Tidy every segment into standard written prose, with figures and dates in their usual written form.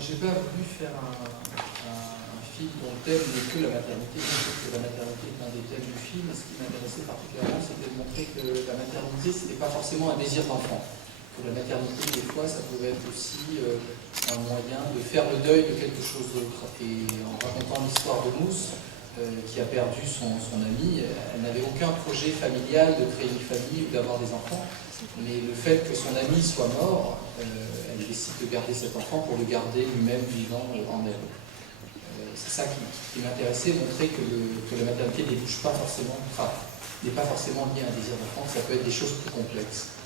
J'ai pas voulu faire un film dont le thème n'est que la maternité. Je trouve que la maternité est un des thèmes du film. Et ce qui m'intéressait particulièrement, c'était de montrer que la maternité, c'était pas forcément un désir d'enfant. Que la maternité, des fois, ça pouvait être aussi un moyen de faire le deuil de quelque chose d'autre. Et en racontant l'histoire de Mousse, qui a perdu son ami, elle n'avait aucun projet familial de créer une famille ou d'avoir des enfants. Mais le fait que son ami soit mort, elle décide de garder cet enfant pour le garder lui-même vivant en elle. C'est ça qui m'intéressait, montrer que la maternité n'est pas forcément liée à un désir d'enfant, que ça peut être des choses plus complexes.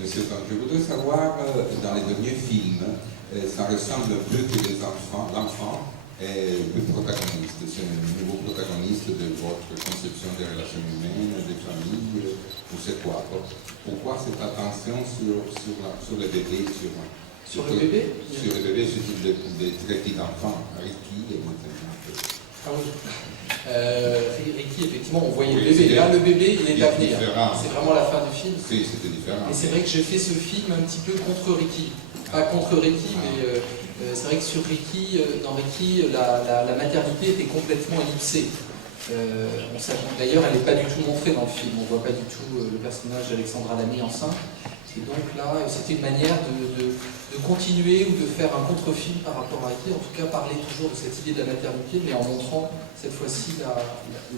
Monsieur Tom, je voudrais savoir, dans les derniers films, ça ressemble un peu que l'enfant est le protagoniste, c'est un nouveau protagoniste de votre conception des relations humaines, des familles, ou c'est quoi? Pourquoi cette attention sur le bébé, sur le bébé? Sur le bébé, sur des très petits enfants, Ricky et maintenant. Ah oui. Ricky, effectivement, on voyait le bébé. Là, le bébé, il est à venir. C'est vraiment la fin du film. Oui, c'était différent. Et c'est vrai que j'ai fait ce film un petit peu contre Ricky. Pas contre Ricky, mais c'est vrai que sur Ricky, dans Ricky, la maternité était complètement ellipsée. D'ailleurs, elle n'est pas du tout montrée dans le film. On ne voit pas du tout le personnage d'Alexandra Lamy enceinte. Et donc là, c'était une manière de continuer ou de faire un contre-film par rapport à Ricky. En tout cas, parler toujours de cette idée de la maternité, mais en montrant cette fois-ci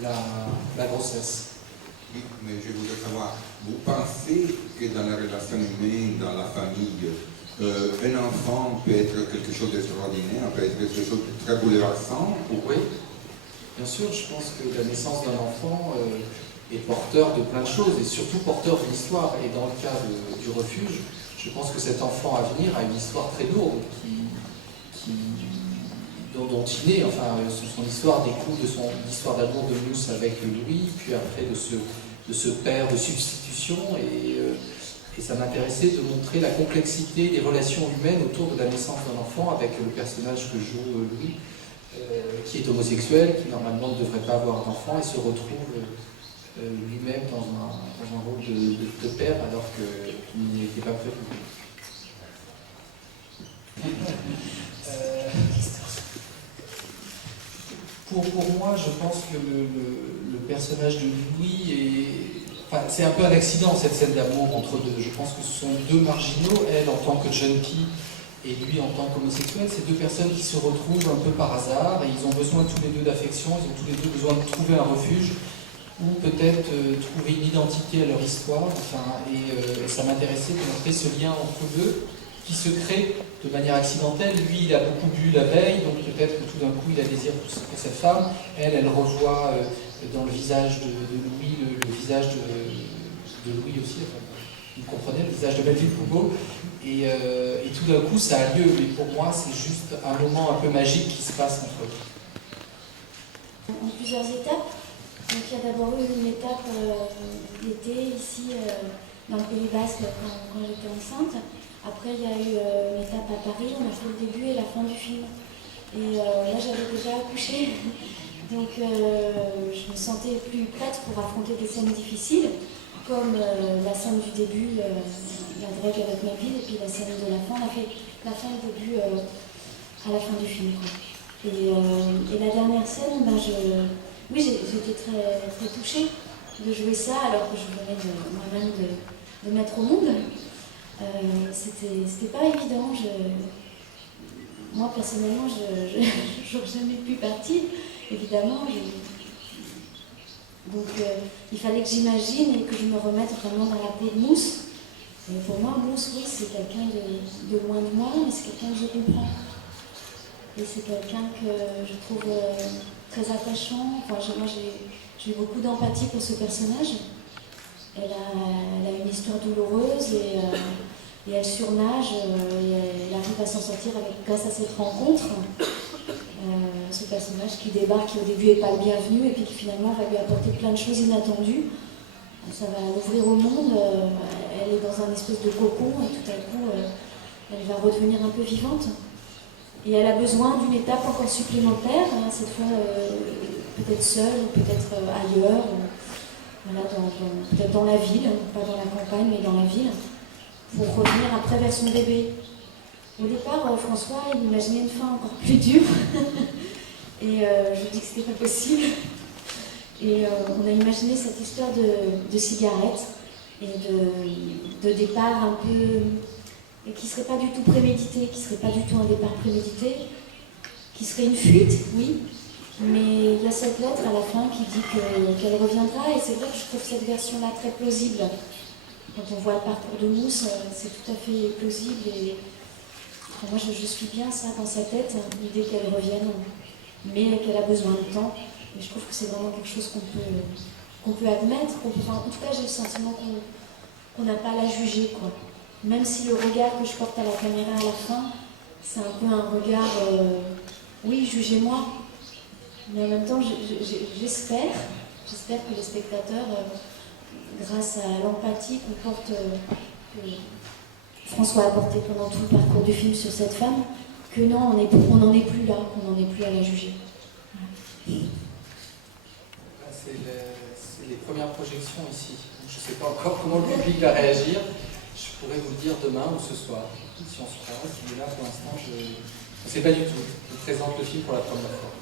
la grossesse. Oui, mais je voudrais savoir, vous pensez que dans la relation humaine, dans la famille, un enfant peut être quelque chose d'extraordinaire, peut être quelque chose de très bouleversant? Oui, bien sûr, je pense que la naissance d'un enfant est porteur de plein de choses, et surtout porteur d'une histoire. Et dans le cas du refuge, je pense que cet enfant à venir a une histoire très lourde, dont il naît, enfin, son histoire découle de son histoire d'amour de Mousse avec Louis, puis après de ce père de substitution, et ça m'intéressait de montrer la complexité des relations humaines autour de la naissance d'un enfant avec le personnage que joue Louis, qui est homosexuel, qui normalement ne devrait pas avoir d'enfant, et se retrouve lui-même dans un rôle de père alors qu'il n'était pas prévu. Pour moi, je pense que le personnage de Louis est... Enfin, c'est un peu un accident, cette scène d'amour entre deux. Je pense que ce sont deux marginaux, elle en tant que junkie et lui en tant qu'homosexuel. C'est deux personnes qui se retrouvent un peu par hasard et ils ont besoin tous les deux d'affection, ils ont tous les deux besoin de trouver un refuge ou peut-être trouver une identité à leur histoire. Enfin, et ça m'intéressait de montrer ce lien entre deux qui se crée de manière accidentelle. Lui, il a beaucoup bu la veille, donc peut-être que tout d'un coup, il a désir pour cette femme. Elle revoit dans le visage de Louis, le visage de Louis aussi. Enfin, vous comprenez, le visage de Melville Poupeau. Et tout d'un coup, ça a lieu. Mais pour moi, c'est juste un moment un peu magique qui se passe entre eux. En plusieurs étapes. Donc, il y a d'abord eu une étape d'été, ici, dans le Pays Basque, quand j'étais enceinte. Après, il y a eu une étape à Paris, on a fait le début et la fin du film. Et là, j'avais déjà accouché, donc je me sentais plus prête pour affronter des scènes difficiles, comme la scène du début, la drague avec Melville, et puis la scène de la fin. On a fait la fin et le début à la fin du film, quoi. Et la dernière scène, oui, j'étais très, très touchée de jouer ça, alors que je venais moi-même de mettre au monde. C'était pas évident. Moi personnellement, je n'aurais jamais pu partir, évidemment. Donc il fallait que j'imagine et que je me remette vraiment dans la peau de Mousse. Et pour moi, Mousse, oui, c'est quelqu'un de loin de moi, mais c'est quelqu'un que je comprends. Et c'est quelqu'un que je trouve très attachant. Enfin, moi, j'ai eu beaucoup d'empathie pour ce personnage. Elle a une histoire douloureuse et elle surnage et elle arrive à s'en sortir grâce à cette rencontre. Ce personnage qui débarque, qui au début n'est pas le bienvenu et puis qui finalement va lui apporter plein de choses inattendues. Ça va l'ouvrir au monde. Elle est dans un espèce de cocon et tout à coup, elle va redevenir un peu vivante. Et elle a besoin d'une étape encore supplémentaire, cette fois peut-être seule ou peut-être ailleurs. Voilà, peut-être dans la ville, pas dans la campagne, mais dans la ville, pour revenir après vers son bébé. Au départ, François, il imaginait une fin encore plus dure. Et je dis que c'était pas possible. Et on a imaginé cette histoire de cigarette et de départ un peu... et qui ne serait pas du tout prémédité, qui ne serait pas du tout un départ prémédité, qui serait une fuite, oui, mais il y a cette lettre à la fin qui dit qu'elle reviendra, et c'est vrai que je trouve cette version-là très plausible. Quand on voit le parcours de Mousse, c'est tout à fait plausible, et enfin, moi je suis bien ça dans sa tête, l'idée qu'elle revienne, mais qu'elle a besoin de temps, et je trouve que c'est vraiment quelque chose qu'on peut admettre, enfin, en tout cas j'ai le sentiment qu'on n'a pas à la juger, quoi. Même si le regard que je porte à la caméra à la fin, c'est un peu un regard, oui, jugez-moi, mais en même temps, j'espère que les spectateurs, grâce à l'empathie que François a portée pendant tout le parcours du film sur cette femme, que non, on n'en est plus là, qu'on n'en est plus à la juger. C'est les premières projections ici. Je ne sais pas encore comment le public va réagir. Je pourrais vous le dire demain ou ce soir, si on se croise. Mais là, pour l'instant, je ne sais pas du tout. Je présente le film pour la première fois.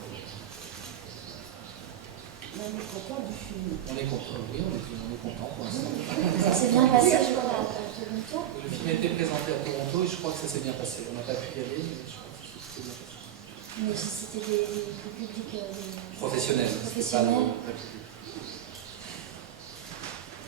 On est content du film. On est content, oui, on est content pour l'instant. Ça s'est bien passé, je crois, à Toronto. Le film a été présenté à Toronto et je crois que ça s'est bien passé. On n'a pas pu y aller, mais je crois que ça s'est bien passé. Mais c'était des publics Professionnels. professionnels. C'était pas le public.